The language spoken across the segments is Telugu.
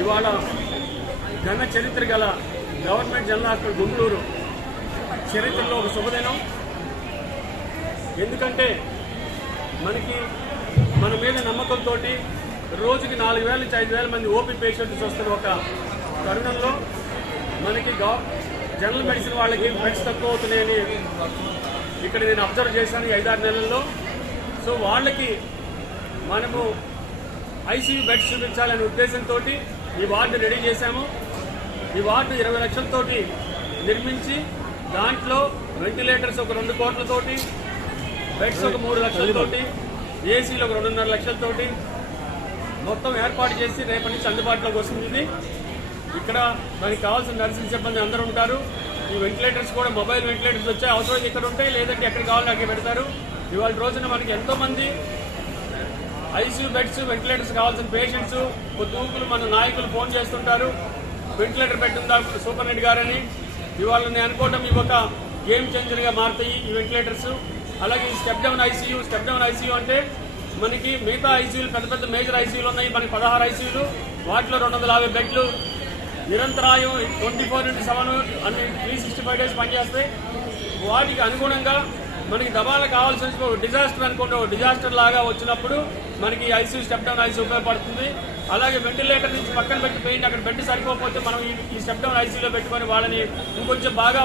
ఇవాళ ఘన చరిత్ర గల గవర్నమెంట్ జనరల్ హాస్పిటల్ గుంటూరు చరిత్రలో ఒక శుభదినం. ఎందుకంటే మనకి మన మీద నమ్మకంతో రోజుకి 4,000 నుంచి 5,000 మంది ఓపీ పేషెంట్స్ వస్తున్న ఒక తరుణంలో మనకి జనరల్ మెడిసిన్ వాళ్ళకి బెడ్స్ తక్కువ అవుతున్నాయని ఇక్కడ నేను అబ్జర్వ్ చేశాను ఈ 5-6 నెలల్లో. సో వాళ్ళకి మనము ఐసీయూ బెడ్స్ చూపించాలనే ఉద్దేశంతో ఈ వార్డు రెడీ చేశాము. ఈ వార్డు 20 లక్షలతోటి నిర్మించి దాంట్లో వెంటిలేటర్స్ ఒక 2 కోట్లతోటి, బెడ్స్ ఒక 3 లక్షలతోటి, ఏసీలు ఒక 2.5 లక్షలతోటి మొత్తం ఏర్పాటు చేసి రేపటి నుంచి అందుబాటులోకి వస్తుంది. ఇక్కడ మనకి కావాల్సిన నర్సింగ్ సిబ్బంది అందరూ ఉంటారు. ఈ వెంటిలేటర్స్ కూడా మొబైల్ వెంటిలేటర్స్ వచ్చాయి, అవసరం ఇక్కడ ఉంటాయి, లేదంటే ఎక్కడ కావాలో అక్కడ పెడతారు. ఇవాళ రోజున మనకి ఎంతోమంది ఐసీయూ బెడ్స్ వెంటిలేటర్స్ కావాల్సిన పేషెంట్స్ పొద్దుగులు మన నాయకులు ఫోన్ చేస్తుంటారు, వెంటిలేటర్ పెట్టుందా సూపరింటెండెంట్ గారని. ఇవాళ నేను అనుకోవడం ఇవి ఒక గేమ్ చేంజర్గా మారుతాయి ఈ వెంటిలేటర్స్. అలాగే స్టెప్ డౌన్ ఐసీయూ అంటే మనకి మిగతా ఐసీయూలు పెద్ద పెద్ద మేజర్ ఐసీయూలు ఉన్నాయి, మనకి 16 ఐసీయూలు, వాటిలో 250 బెడ్లు నిరంతరాయం 24/7 అన్ని 365 డేస్ పనిచేస్తాయి. వాటికి అనుగుణంగా మనకి దబాలు కావాల్సిన డిజాస్టర్ అనుకోండి, డిజాస్టర్ లాగా వచ్చినప్పుడు మనకి ఐసీయూ స్టెప్ డౌన్ ఐసీయూ ఉపయోగపడుతుంది. అలాగే వెంటిలేటర్ నుంచి పక్కన పెట్టి పోయింది, అక్కడ బెడ్ సరిపోకపోతే మనం ఈ స్టెప్ డౌన్ ఐసీయూలో పెట్టుకొని వాళ్ళని ఇంకొంచెం బాగా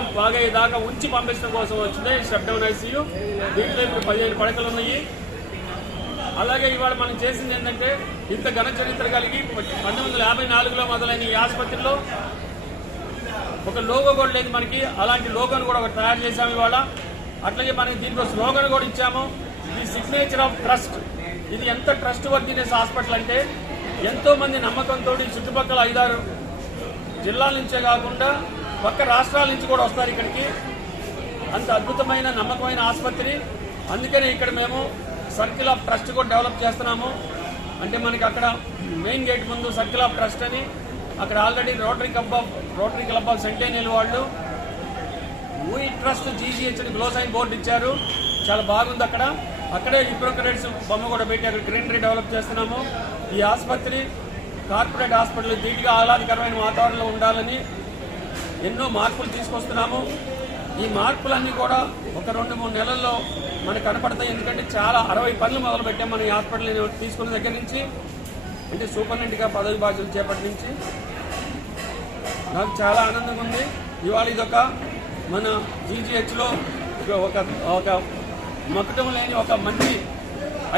దాకా ఉంచి పంపించడం కోసం వచ్చింది ఈ స్టెప్ డౌన్ ఐసీయూ. దీంట్లో ఇప్పుడు 15 పడకలు ఉన్నాయి. అలాగే ఇవాళ మనం చేసింది ఏంటంటే ఇంత ఘన చరిత్ర కలిగి 1954లో మొదలైన ఈ ఆసుపత్రిలో ఒక లోగో కూడా లేదు మనకి. అలాంటి లోగోను కూడా ఒకటి తయారు చేశాము ఇవాళ. అట్లాగే మనకి దీంట్లో స్లోగన్ కూడా ఇచ్చాము, ది సిగ్నేచర్ ఆఫ్ ట్రస్ట్. ఇది ఎంత ట్రస్ట్ వర్దినెస్ హాస్పిటల్ అంటే ఎంతో మంది నమ్మకంతో చుట్టుపక్కల 5-6 జిల్లాల నుంచే కాకుండా పక్క రాష్ట్రాల నుంచి కూడా వస్తారు ఇక్కడికి. అంత అద్భుతమైన నమ్మకమైన ఆసుపత్రి. అందుకనే ఇక్కడ మేము సర్కిల్ ఆఫ్ ట్రస్ట్ కూడా డెవలప్ చేస్తున్నాము. అంటే మనకి అక్కడ మెయిన్ గేట్ ముందు సర్కిల్ ఆఫ్ ట్రస్ట్ అని, అక్కడ ఆల్రెడీ రోటరీ క్లబ్ ఆఫ్ సెంటేనియల్ వాళ్ళు వీ ట్రస్ట్ జీజీహెచ్ అని గ్లో సైన్ బోర్డు ఇచ్చారు, చాలా బాగుంది. అక్కడే హిప్పోక్రేట్స్ బొమ్మ కూడా పెట్టి అక్కడ గ్రీనరీ డెవలప్ చేస్తున్నాము. ఈ ఆసుపత్రి కార్పొరేట్ హాస్పిటల్ ధీటుగా ఆహ్లాదకరమైన వాతావరణంలో ఉండాలని ఎన్నో మార్పులు తీసుకొస్తున్నాము. ఈ మార్పులన్నీ కూడా ఒక 2-3 నెలల్లో మనకు కనపడతాయి. ఎందుకంటే చాలా 60 పనులు మొదలు పెట్టాం మనం ఈ హాస్పిటల్ తీసుకున్న దగ్గర నుంచి. అంటే సూపరింటెండెంట్గా పదవి బాధ్యతలు చేపట్టి నుంచి నాకు చాలా ఆనందంగా ఉంది. ఇవాళ ఇదొక మన జీజీహెచ్లో ఒక మకుటం లేని ఒక మంచి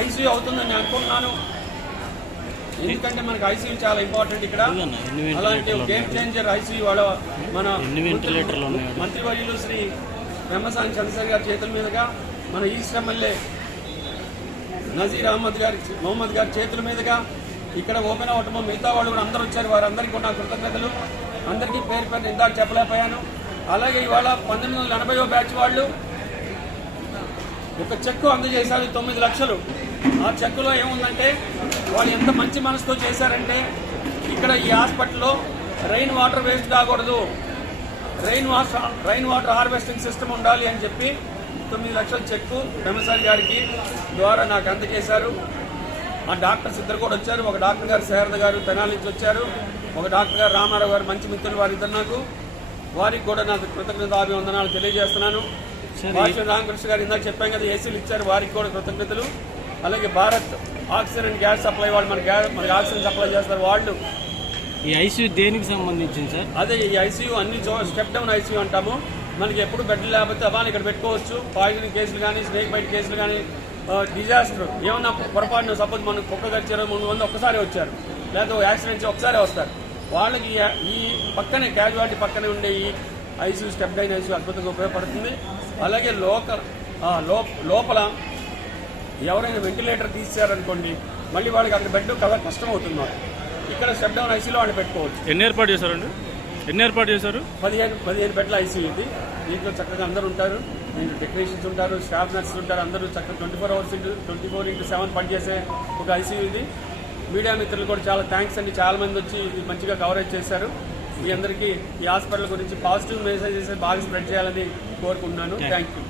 ఐసీయూ అవుతుందని నేను అనుకుంటున్నాను. ఎందుకంటే మనకి ఐసీయూ చాలా ఇంపార్టెంట్ ఇక్కడ. అలాంటి గేమ్ చేంజర్ ఐసీయూ వాళ్ళ మన మంత్రివర్యులు శ్రీ బ్రహ్మసాని చంద్రశేఖర్ గారి చేతుల మీదుగా, మన ఈస్ట్ ఎమ్మెల్యే నజీర్ మొహమ్మద్ గారి చేతుల మీదుగా ఇక్కడ ఓపెన్ అవటము, మిగతా వాళ్ళు కూడా అందరూ వచ్చారు. వారందరికీ కూడా నా కృతజ్ఞతలు. అందరికీ పేరు ఇందాక చెప్పలేకపోయాను. అలాగే ఇవాళ 1980 బ్యాచ్ వాళ్ళు ఒక చెక్కు అందజేశారు 9 లక్షలు. ఆ చెక్కులో ఏముందంటే వాళ్ళు ఎంత మంచి మనసుతో చేశారంటే ఇక్కడ ఈ హాస్పిటల్లో రెయిన్ వాటర్ వేస్ట్ కాకూడదు, రెయిన్ వాటర్ హార్వెస్టింగ్ సిస్టమ్ ఉండాలి అని చెప్పి 9 లక్షల చెక్కు బ్రహ్మసాని గారికి ద్వారా నాకు అందజేశారు. ఆ డాక్టర్స్ ఇద్దరు కూడా వచ్చారు. ఒక డాక్టర్ గారు శారద గారు తెనాలి నుంచి వచ్చారు, ఒక డాక్టర్ గారు రామారావు గారు, మంచి మిత్రులు వారిద్దరు నాకు. వారికి కూడా నాకు కృతజ్ఞతాభివందనాలు తెలియజేస్తున్నాను. భాష్యం రామకృష్ణ గారు ఇందాక చెప్పాం కదా, ఏసీలు ఇచ్చారు, వారికి కూడా కృతజ్ఞతలు. అలాగే Bharat oxygen and gas supply వాళ్ళు మనకి ఆక్సిజన్ సప్లై చేస్తారు. వాళ్ళు ఈ ఐసీయూ దేనికి సంబంధించింది సార్? అదే ఈ ఐసీయూ అన్ని స్టెప్ డౌన్ ఐసీయూ అంటాము. మనకి ఎప్పుడు బెడ్లు లేకపోతే అవాని ఇక్కడ పెట్టుకోవచ్చు. పాయిజనింగ్ కేసులు కానీ, స్నేక్ బైట్ కేసులు కానీ, డిజాస్టర్ ఏమన్నా పొరపాటున సపోజ్ మనకు కుక్క గడిచారో 3 మంది ఒక్కసారి వచ్చారు, లేదా యాక్సిడెంట్స్ ఒకసారి వస్తారు, వాళ్ళకి ఈ పక్కనే క్యాజువాలిటీ పక్కనే ఉండే ఈ ఐసీయూ స్టెప్ డౌన్ ఐసీయూ అద్భుతంగా ఉపయోగపడుతుంది. అలాగే లోపల ఎవరైనా వెంటిలేటర్ తీసారనుకోండి, మళ్ళీ వాళ్ళకి అక్కడ బెడ్ కష్టం అవుతుంది. ఇక్కడ స్టెప్ డౌన్ ఐసీయూలో వాళ్ళు పెట్టుకోవచ్చు. ఎన్ని ఏర్పాటు చేశారు? 15 బెడ్ల ఐసీయూ ఇది. దీంట్లో చక్కగా అందరూ ఉంటారు, దీంట్లో టెక్నీషియన్స్ ఉంటారు, స్టాఫ్ నర్సులు ఉంటారు, అందరూ చక్కగా 24/7 పనిచేసే ఒక ఐసీయూ ఇది. మీడియా మిత్రులు కూడా చాలా థ్యాంక్స్ అండి, చాలా మంది వచ్చి ఇది మంచిగా కవరేజ్ చేశారు. మీ అందరికీ ఈ హాస్పిటల్ గురించి పాజిటివ్ మెసేజెస్ బాగా స్ప్రెడ్ చేయాలని కోరుకుంటున్నాను. Thank you.